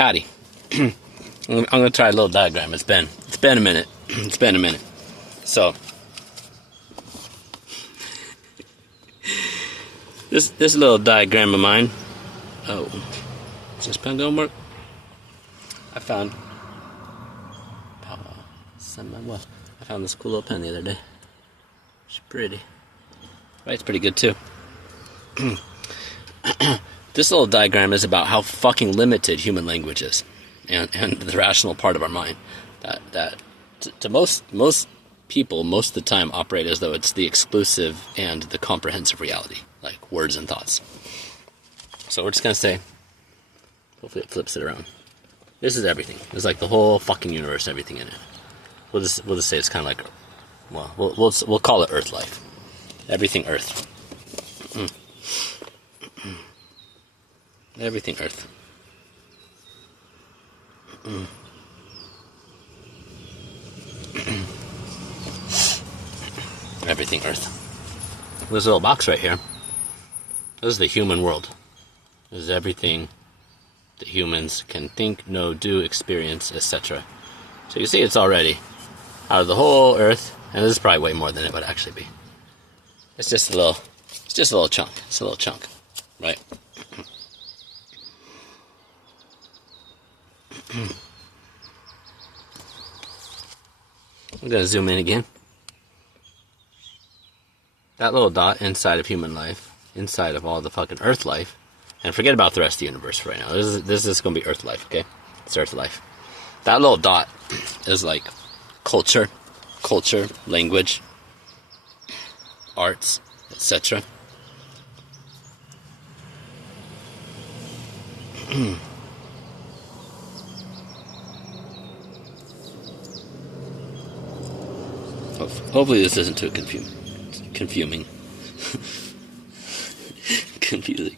Howdy. I'm gonna try a little diagram. It's been a minute. It's been a minute. So this little diagram of mine. Oh, is this pen gonna work? I found this cool little pen the other day. It's pretty. Writes pretty good too. This little diagram is about how fucking limited human language is, and the rational part of our mind that to most people most of the time operate as though it's the exclusive and the comprehensive reality, like words and thoughts. So we're just gonna say, hopefully it flips it around. This is everything. It's like the whole fucking universe, everything in it. We'll just say it's kind of like, well, we'll call it Earth life. Everything Earth. Everything Earth. Everything Earth. This little box right here. This is the human world. This is everything that humans can think, know, do, experience, etc. So you see it's already out of the whole Earth, and this is probably way more than it would actually be. It's just a little chunk. It's a little chunk, right? I'm gonna zoom in again. That little dot inside of human life, inside of all the fucking Earth life, and forget about the rest of the universe for right now. This is gonna be Earth life, okay? It's Earth life. That little dot is like culture, language, arts, etc. Hopefully this isn't too confusing. Confusing.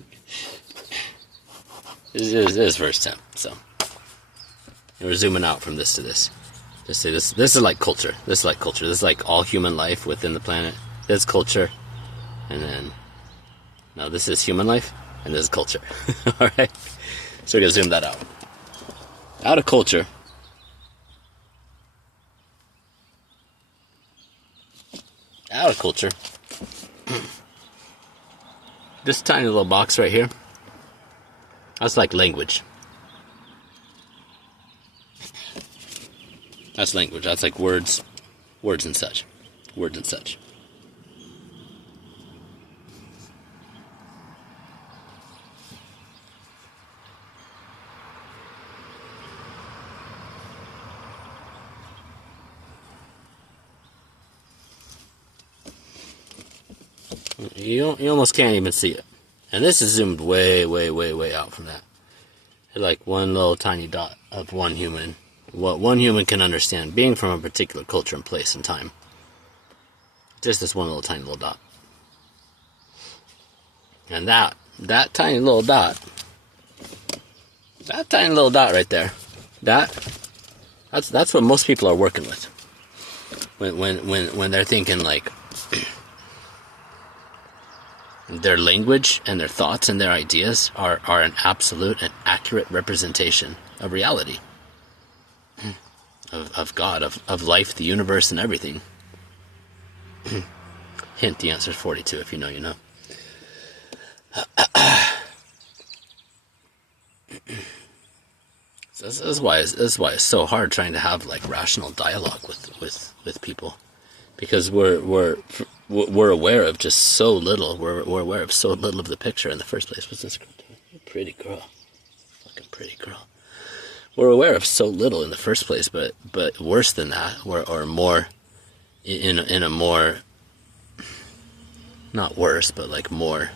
This is first time, so we're zooming out from this to this. Just say this is like culture. This is like culture. This is like all human life within the planet. This is culture, and then no, this is human life, and this is culture. All right, so we're gonna zoom that out. Out of culture. Out of culture. This tiny little box right here. That's like language. That's language. That's like words and such. Words and such. You almost can't even see it. And this is zoomed way out from that. It's like one little tiny dot of one human. What one human can understand, being from a particular culture and place and time. Just this one little tiny little dot. And that tiny little dot, right there, that's what most people are working with. When they're thinking like their language and their thoughts and their ideas are an absolute and accurate representation of reality. Of God, of life, the universe, and everything. Hint, the answer is 42. If you know, you know. So this is why it's so hard trying to have like rational dialogue with people, because we're aware of just so little. We're aware of so little of the picture in the first place. What's this girl doing? Pretty girl, fucking pretty girl. We're aware of so little in the first place, but worse than that, or more, in a more, not worse, but like more.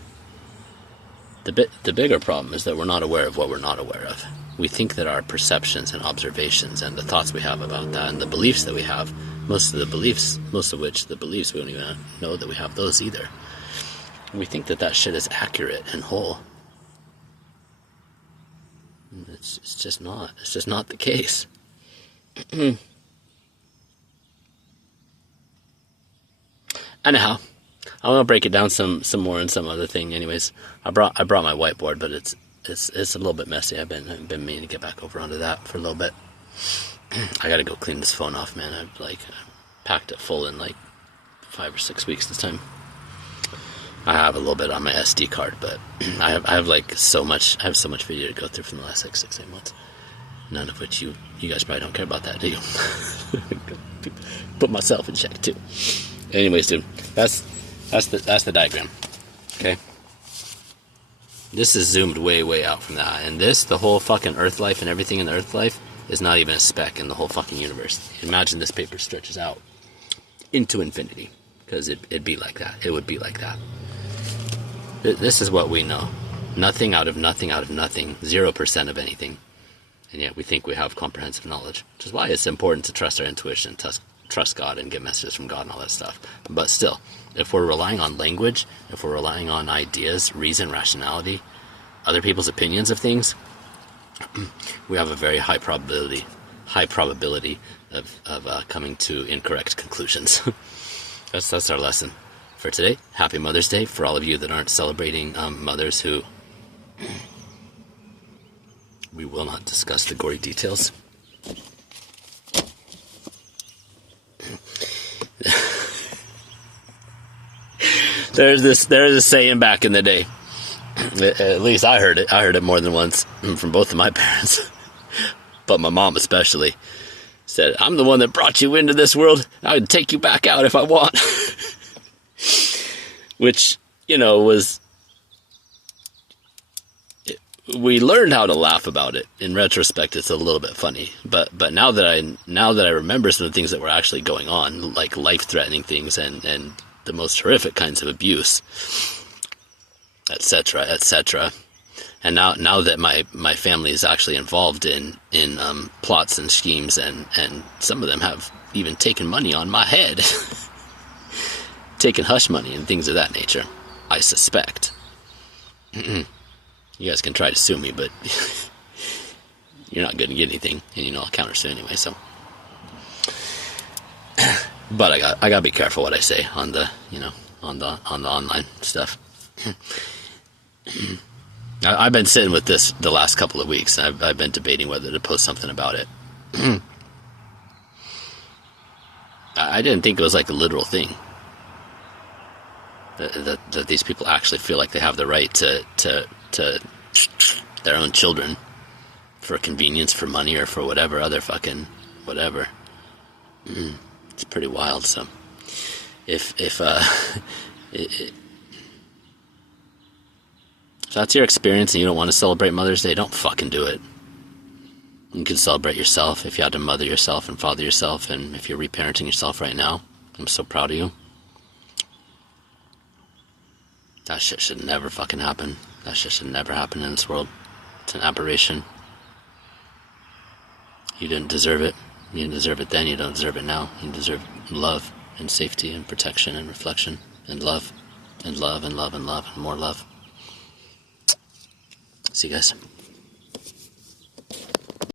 The bigger problem is that we're not aware of what we're not aware of. We think that our perceptions and observations and the thoughts we have about that and the beliefs that we have, most of which the beliefs we don't even know that we have those either. We think that shit is accurate and whole. It's just not. It's just not the case. Anyhow, I'm gonna break it down some more and some other thing. Anyways, I brought my whiteboard, but it's a little bit messy. I've been meaning to get back over onto that for a little bit. I gotta go clean this phone off, man. I've packed it full in 5 or 6 weeks this time. I have a little bit on my SD card, but I have so much. I have so much video to go through from the last 6-8 months. None of which you guys probably don't care about that, do you? Put myself in check too. Anyways, dude, that's the diagram. Okay. This is zoomed way out from that, and the whole fucking Earth life and everything in the Earth life is not even a speck in the whole fucking universe. Imagine this paper stretches out into infinity, because it'd be like that. It would be like that. This is what we know. Nothing out of nothing out of nothing. 0% of anything. And yet we think we have comprehensive knowledge, which is why it's important to trust our intuition, trust God and get messages from God and all that stuff. But still, if we're relying on language, if we're relying on ideas, reason, rationality, other people's opinions of things, we have a very high probability of coming to incorrect conclusions. That's our lesson for today. Happy Mother's Day for all of you that aren't celebrating mothers who... We will not discuss the gory details. There's a saying back in the day. At least I heard it. I heard it more than once from both of my parents, but my mom especially said, "I'm the one that brought you into this world. I can take you back out if I want." Which, was... We learned how to laugh about it. In retrospect, it's a little bit funny. But now that I remember some of the things that were actually going on, like life-threatening things and the most horrific kinds of abuse, etc., and now that my family is actually involved in plots and schemes, and some of them have even taken money on my head, taken hush money and things of that nature, I suspect. You guys can try to sue me, but you're not going to get anything, and I'll countersue anyway. So, but I got to be careful what I say on the on the online stuff. I've been sitting with this the last couple of weeks. I've been debating whether to post something about it. I didn't think it was like a literal thing. That these people actually feel like they have the right to their own children for convenience, for money, or for whatever other fucking whatever. It's pretty wild. So if that's your experience and you don't want to celebrate Mother's Day, don't fucking do it. You can celebrate yourself if you had to mother yourself and father yourself, and if you're reparenting yourself right now. I'm so proud of you. That shit should never fucking happen. That shit should never happen in this world. It's an aberration. You didn't deserve it. You didn't deserve it then. You don't deserve it now. You deserve love and safety and protection and reflection and love and love and love and love and more love. See you guys.